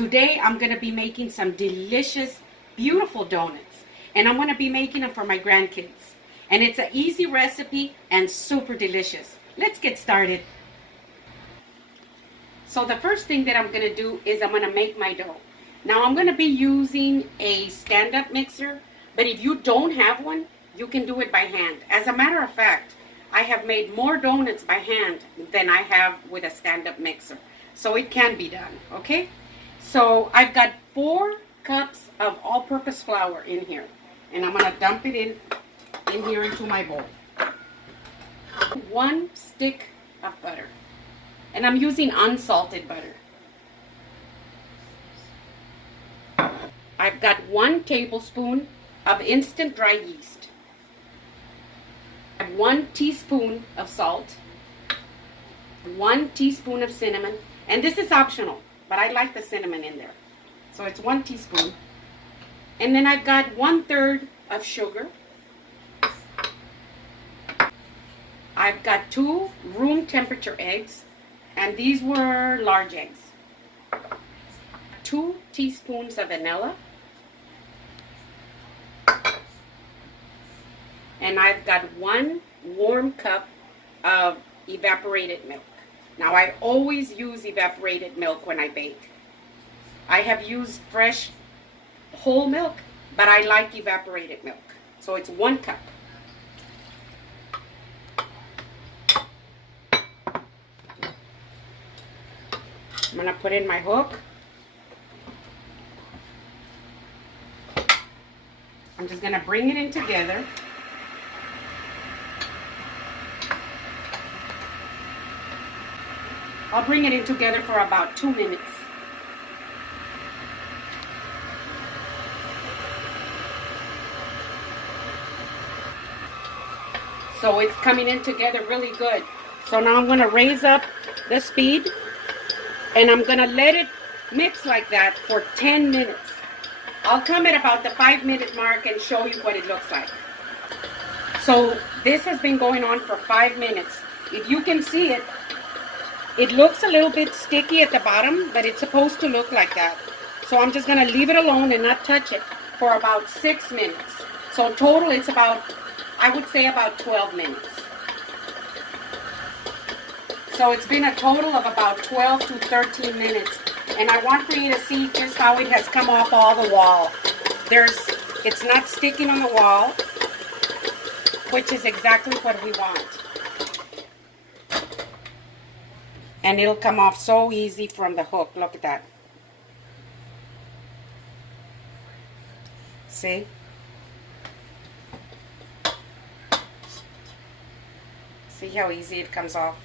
Today I'm going to be making some delicious, beautiful donuts. And I'm going to be making them for my grandkids. And it's an easy recipe and super delicious. Let's get started. So the first thing that I'm going to do is I'm going to make my dough. Now I'm going to be using a stand-up mixer. But if you don't have one, you can do it by hand. As a matter of fact, I have made more donuts by hand than I have with a stand-up mixer. So it can be done, okay? So I've got 4 cups of all-purpose flour in here. And I'm going to dump it in here into my bowl. 1 stick of butter. And I'm using unsalted butter. I've got 1 tablespoon of instant dry yeast. 1 teaspoon of salt. 1 teaspoon of cinnamon. And this is optional, but I like the cinnamon in there. So it's 1 teaspoon. And then I've got 1/3 of sugar. I've got 2 room temperature eggs. And these were large eggs. 2 teaspoons of vanilla. And I've got 1 warm cup of evaporated milk. Now I always use evaporated milk when I bake. I have used fresh whole milk, but I like evaporated milk. So it's 1 cup. I'm going to put in my hook. I'm just going to bring it in together. I'll bring it in together for about 2 minutes. So it's coming in together really good. So now I'm going to raise up the speed and I'm going to let it mix like that for 10 minutes. I'll come at about the 5-minute mark and show you what it looks like. So this has been going on for 5 minutes. If you can see it, it looks a little bit sticky at the bottom, but it's supposed to look like that. So I'm just going to leave it alone and not touch it for about 6 minutes. So total it's about, I would say about 12 minutes. So it's been a total of about 12 to 13 minutes. And I want for you to see just how it has come off all the wall. It's not sticking on the wall, which is exactly what we want. And it'll come off so easy from the hook. Look at that. See? See how easy it comes off?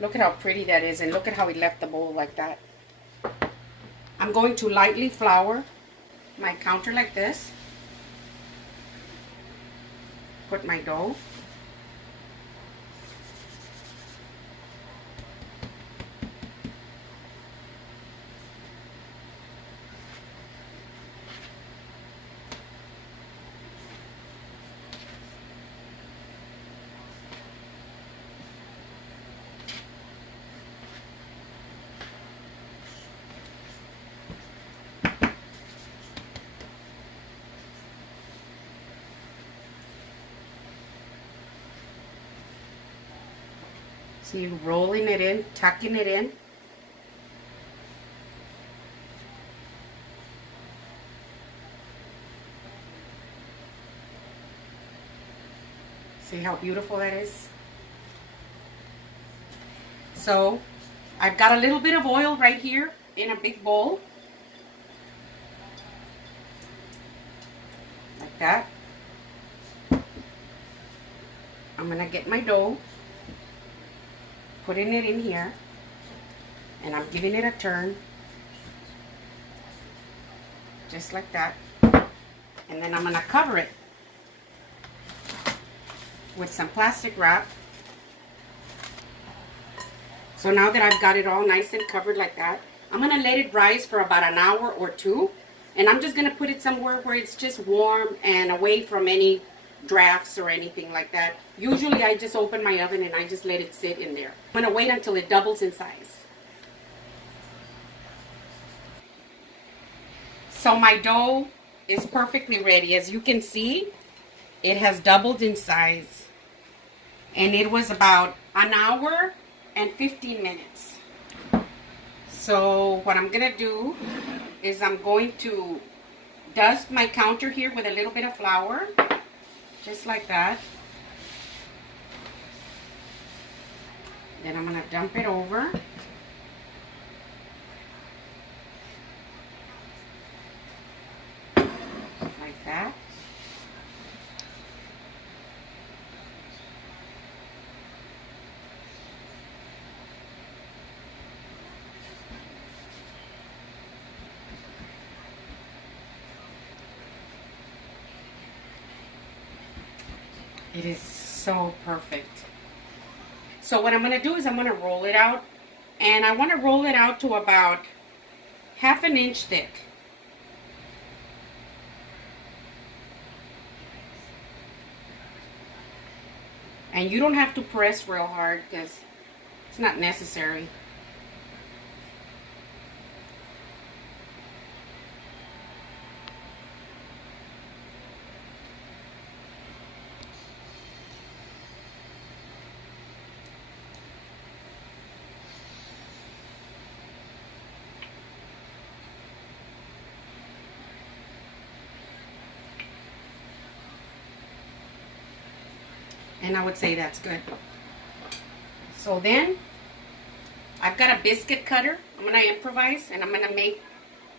Look at how pretty that is, and look at how it left the bowl like that. I'm going to lightly flour my counter like this. Put my dough. So you're rolling it in, tucking it in. See how beautiful that is? So I've got a little bit of oil right here in a big bowl. Like that. I'm going to get my dough. Putting it in here, and I'm giving it a turn, just like that, and then I'm going to cover it with some plastic wrap. So now that I've got it all nice and covered like that, I'm going to let it rise for about an hour or 2, and I'm just going to put it somewhere where it's just warm and away from any drafts or anything like that. Usually I just open my oven and I just let it sit in there. I'm gonna wait until it doubles in size. So my dough is perfectly ready. As you can see, it has doubled in size. And it was about an hour and 15 minutes. So what I'm gonna do is I'm going to dust my counter here with a little bit of flour, just like that. Then I'm gonna dump it over. Like that. It is so perfect. So what I'm going to do is I'm going to roll it out. And I want to roll it out to about ½ an inch thick. And you don't have to press real hard because it's not necessary. And I would say that's good. So then, I've got a biscuit cutter. I'm going to improvise and I'm going to make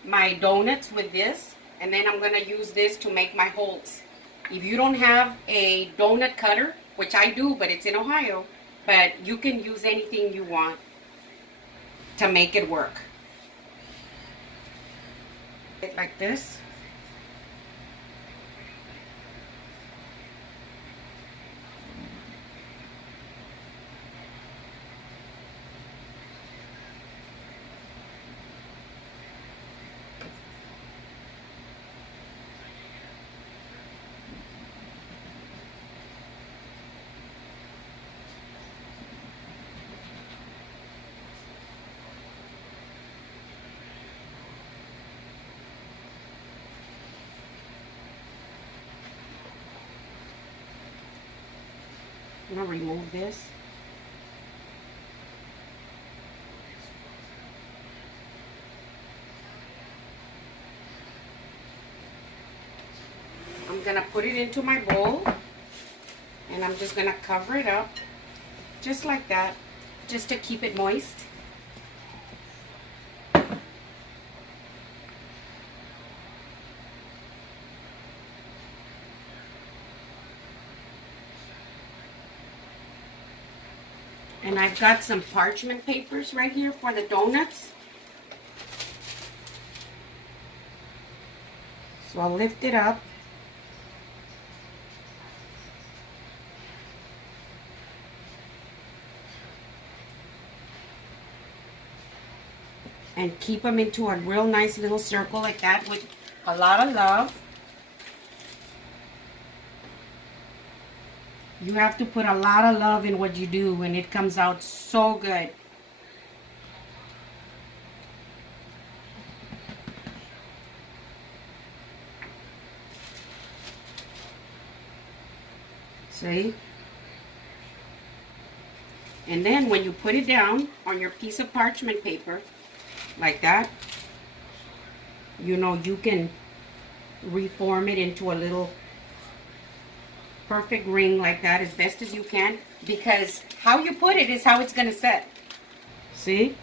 my donuts with this. And then I'm going to use this to make my holes. If you don't have a donut cutter, which I do, but it's in Ohio, but you can use anything you want to make it work. Like this. I'm going to remove this. I'm going to put it into my bowl and I'm just going to cover it up just like that, just to keep it moist. And I've got some parchment papers right here for the donuts. So I'll lift it up. And keep them into a real nice little circle like that with a lot of love. You have to put a lot of love in what you do and it comes out so good. See? And then when you put it down on your piece of parchment paper, like that, you know, you can reform it into a little perfect ring like that as best as you can, because how you put it is how it's going to set. See?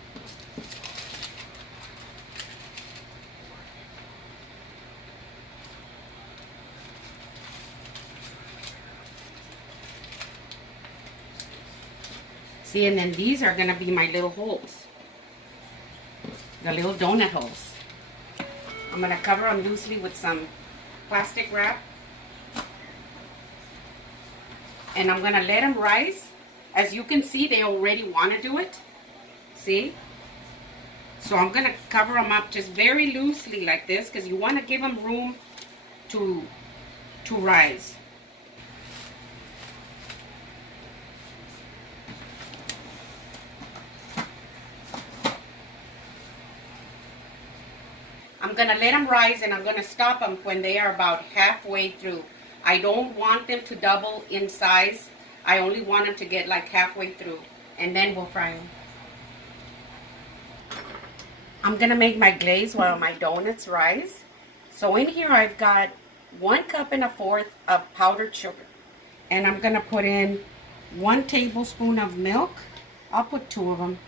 See, and then these are going to be my little holes. The little donut holes. I'm going to cover them loosely with some plastic wrap. And I'm going to let them rise. As you can see, they already want to do it. See? So I'm going to cover them up just very loosely like this, because you want to give them room to rise. gonna let them rise, and I'm gonna stop them when they are about halfway through. I don't want them to double in size. I only want them to get like halfway through, and then we'll fry them. I'm gonna make my glaze while my donuts rise. So in here I've got 1.25 cups of powdered sugar, and I'm gonna put in 1 tablespoon of milk. I'll put 2 of them.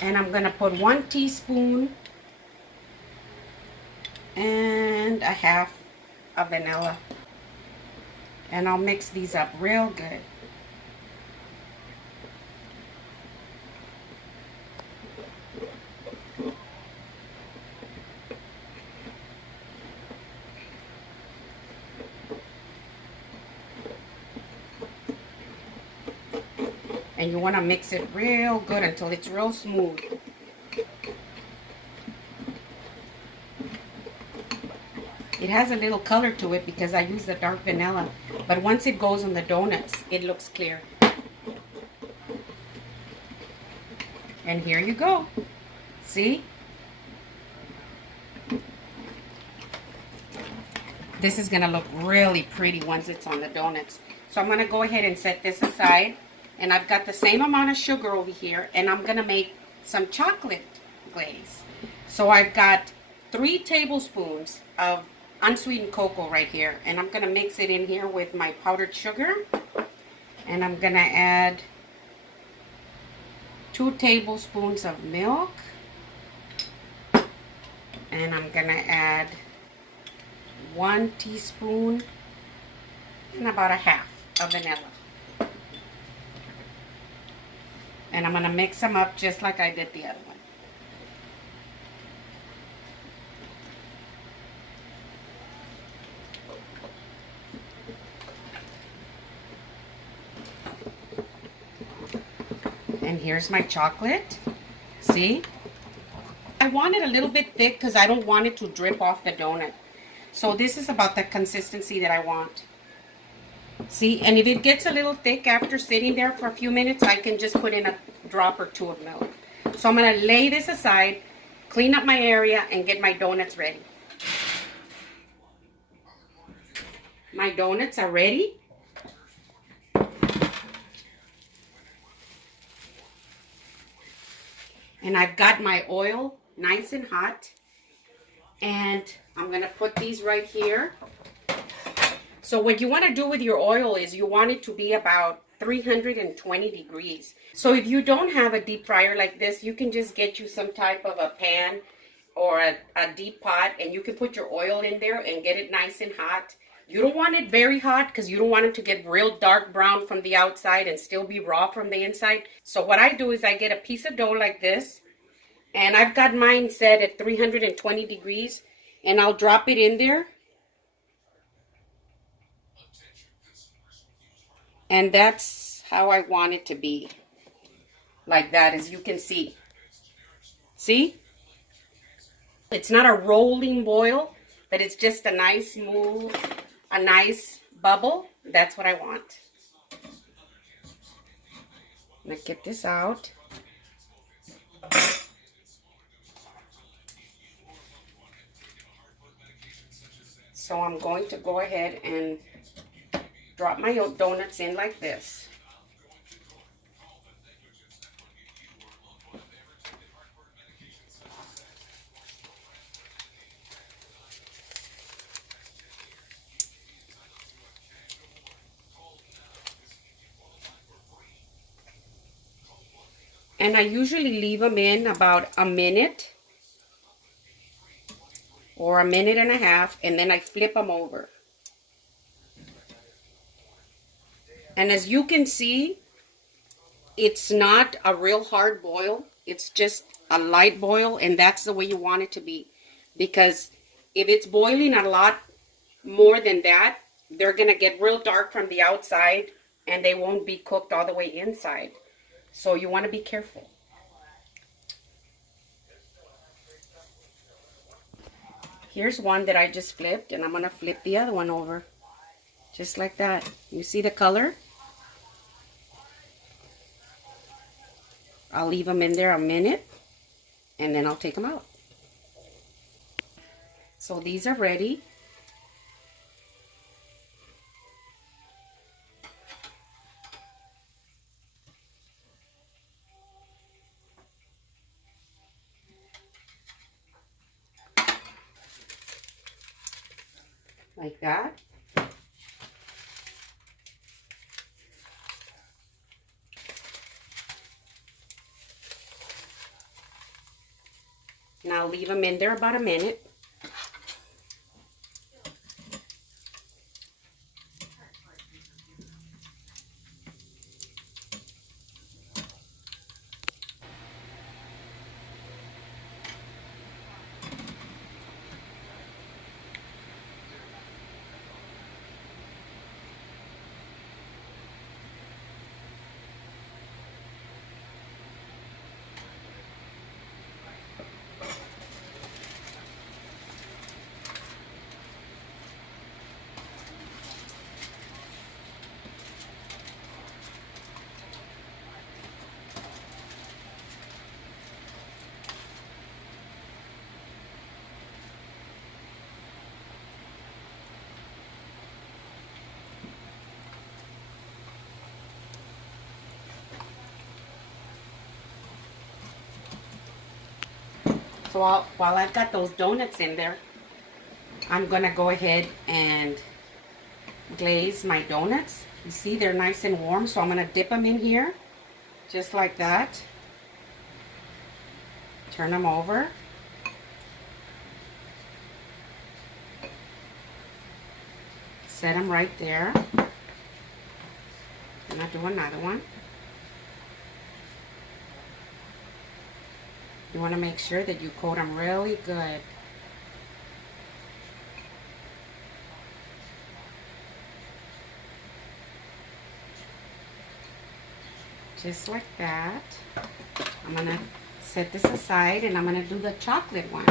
And I'm gonna put 1 teaspoon and 1/2 of vanilla. And I'll mix these up real good. And you want to mix it real good until it's real smooth. It has a little color to it because I use the dark vanilla. But once it goes on the donuts, it looks clear. And here you go. See? This is going to look really pretty once it's on the donuts. So I'm going to go ahead and set this aside. And I've got the same amount of sugar over here, and I'm gonna make some chocolate glaze. So I've got 3 tablespoons of unsweetened cocoa right here, and I'm gonna mix it in here with my powdered sugar. And I'm gonna add 2 tablespoons of milk, and I'm gonna add 1 teaspoon and about 1/2 of vanilla. And I'm going to mix them up just like I did the other one. And here's my chocolate. See? I want it a little bit thick because I don't want it to drip off the donut. So this is about the consistency that I want. See, and if it gets a little thick after sitting there for a few minutes, I can just put in a drop or 2 of milk. So I'm going to lay this aside, clean up my area, and get my donuts ready. My donuts are ready. And I've got my oil nice and hot. And I'm going to put these right here. So what you want to do with your oil is you want it to be about 320 degrees. So if you don't have a deep fryer like this, you can just get you some type of a pan or a deep pot, and you can put your oil in there and get it nice and hot. You don't want it very hot because you don't want it to get real dark brown from the outside and still be raw from the inside. So what I do is I get a piece of dough like this, and I've got mine set at 320 degrees, and I'll drop it in there. And that's how I want it to be. Like that, as you can see. See? It's not a rolling boil, but it's just a nice smooth, a nice bubble. That's what I want. I'm going to get this out. So I'm going to go ahead and drop my donuts in like this. And I usually leave them in about a minute or a minute and a half, and then I flip them over. And as you can see, it's not a real hard boil. It's just a light boil, and that's the way you want it to be. Because if it's boiling a lot more than that, they're going to get real dark from the outside, and they won't be cooked all the way inside. So you want to be careful. Here's one that I just flipped, and I'm going to flip the other one over. Just like that. You see the color? I'll leave them in there a minute. and then I'll take them out. So these are ready. Like that. Now leave them in there about a minute. So while I've got those donuts in there, I'm gonna go ahead and glaze my donuts. You see they're nice and warm, so I'm gonna dip them in here, just like that. Turn them over. Set them right there. And I'll do another one. You want to make sure that you coat them really good. Just like that. I'm going to set this aside and I'm going to do the chocolate one.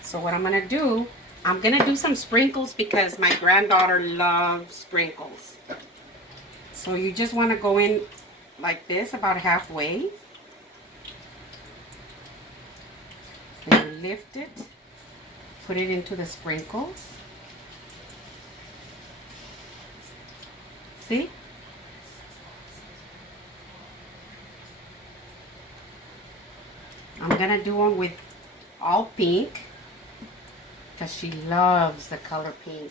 So what I'm going to do, I'm going to do some sprinkles because my granddaughter loves sprinkles. So you just want to go in like this, about halfway. Then lift it, put it into the sprinkles. See? I'm going to do one with all pink because she loves the color pink.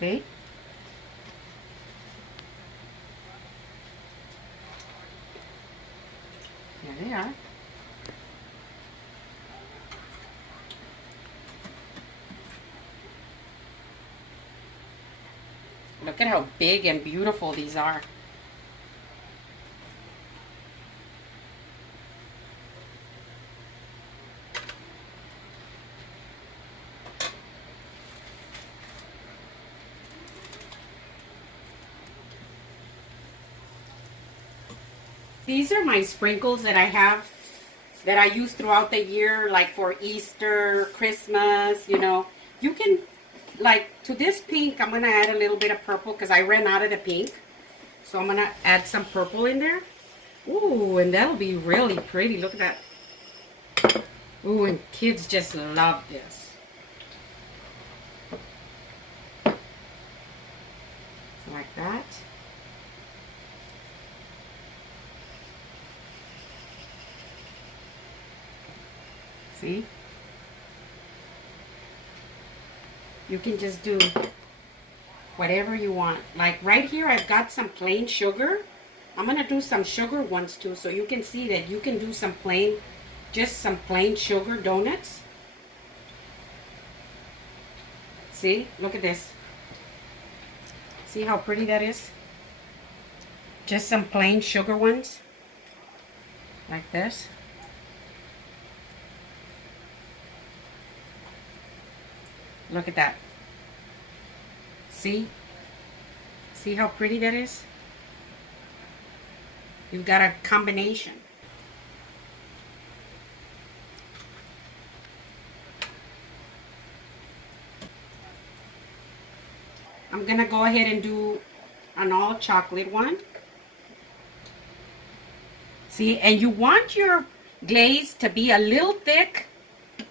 See? Here they are. Look at how big and beautiful these are. These are my sprinkles that I have, that I use throughout the year, like for Easter, Christmas, you know. You can, like, to this pink, I'm going to add a little bit of purple because I ran out of the pink. So I'm going to add some purple in there. Ooh, and that'll be really pretty. Look at that. Ooh, and kids just love this. Like that. See? You can just do whatever you want. Like right here, I've got some plain sugar. I'm going to do some sugar ones too, so you can see that you can do some plain, just some plain sugar donuts. See? Look at this. See how pretty that is? Just some plain sugar ones. Like this. Look at that. See? See how pretty that is? You've got a combination. I'm gonna go ahead and do an all chocolate one. See, and you want your glaze to be a little thick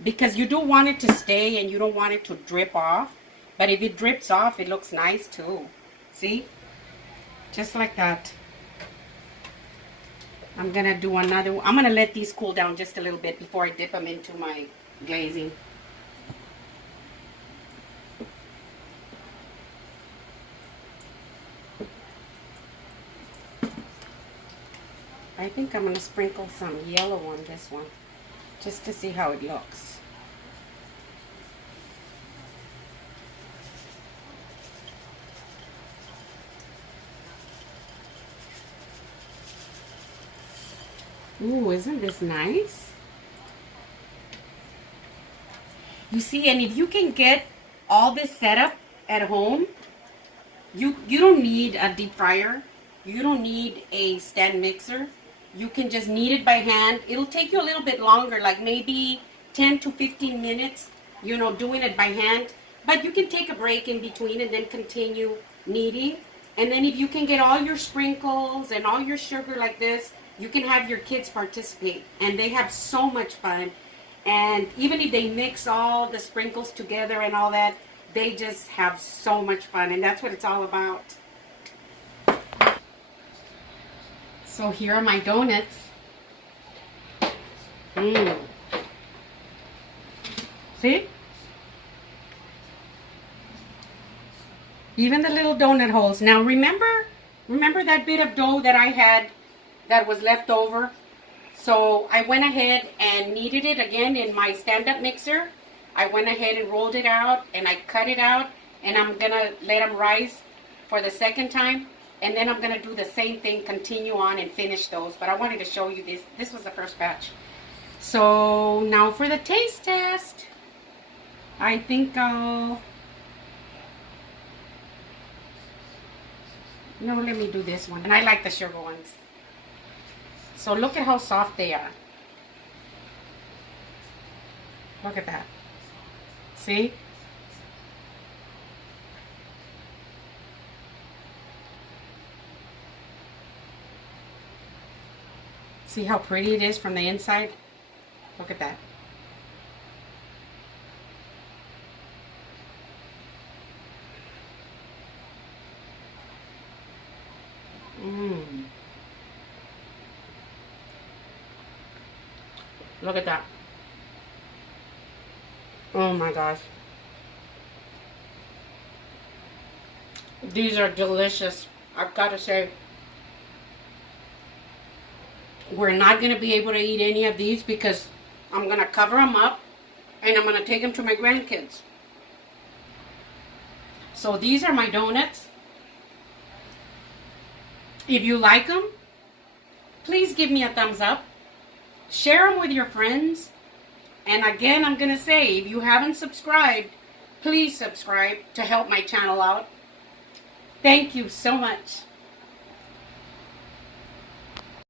because you do want it to stay and you don't want it to drip off. But if it drips off, it looks nice too. See? Just like that. I'm gonna do another one. I'm gonna let these cool down just a little bit before I dip them into my glazing. I think I'm gonna sprinkle some yellow on this one just to see how it looks. Ooh, isn't this nice? You see, and if you can get all this set up at home, you don't need a deep fryer. You don't need a stand mixer. You can just knead it by hand. It'll take you a little bit longer, like maybe 10 to 15 minutes, you know, doing it by hand. But you can take a break in between and then continue kneading. And then if you can get all your sprinkles and all your sugar like this, you can have your kids participate. And they have so much fun. And even if they mix all the sprinkles together and all that, they just have so much fun. And that's what it's all about. So here are my donuts. See? Even the little donut holes. Now remember that bit of dough that I had that was left over? So I went ahead and kneaded it again in my stand-up mixer. I went ahead and rolled it out and I cut it out, and I'm gonna let them rise for the second time. And then I'm going to do the same thing, continue on and finish those. But I wanted to show you this. This was the first batch. So now for the taste test. I think I'll... No, let me do this one. And I like the sugar ones. So look at how soft they are. Look at that. See? See how pretty it is from the inside? Look at that. Look at that. Oh my gosh. These are delicious. I've got to say. We're not going to be able to eat any of these because I'm going to cover them up and I'm going to take them to my grandkids. So these are my donuts. If you like them, please give me a thumbs up. Share them with your friends. And again, I'm going to say, if you haven't subscribed, please subscribe to help my channel out. Thank you so much.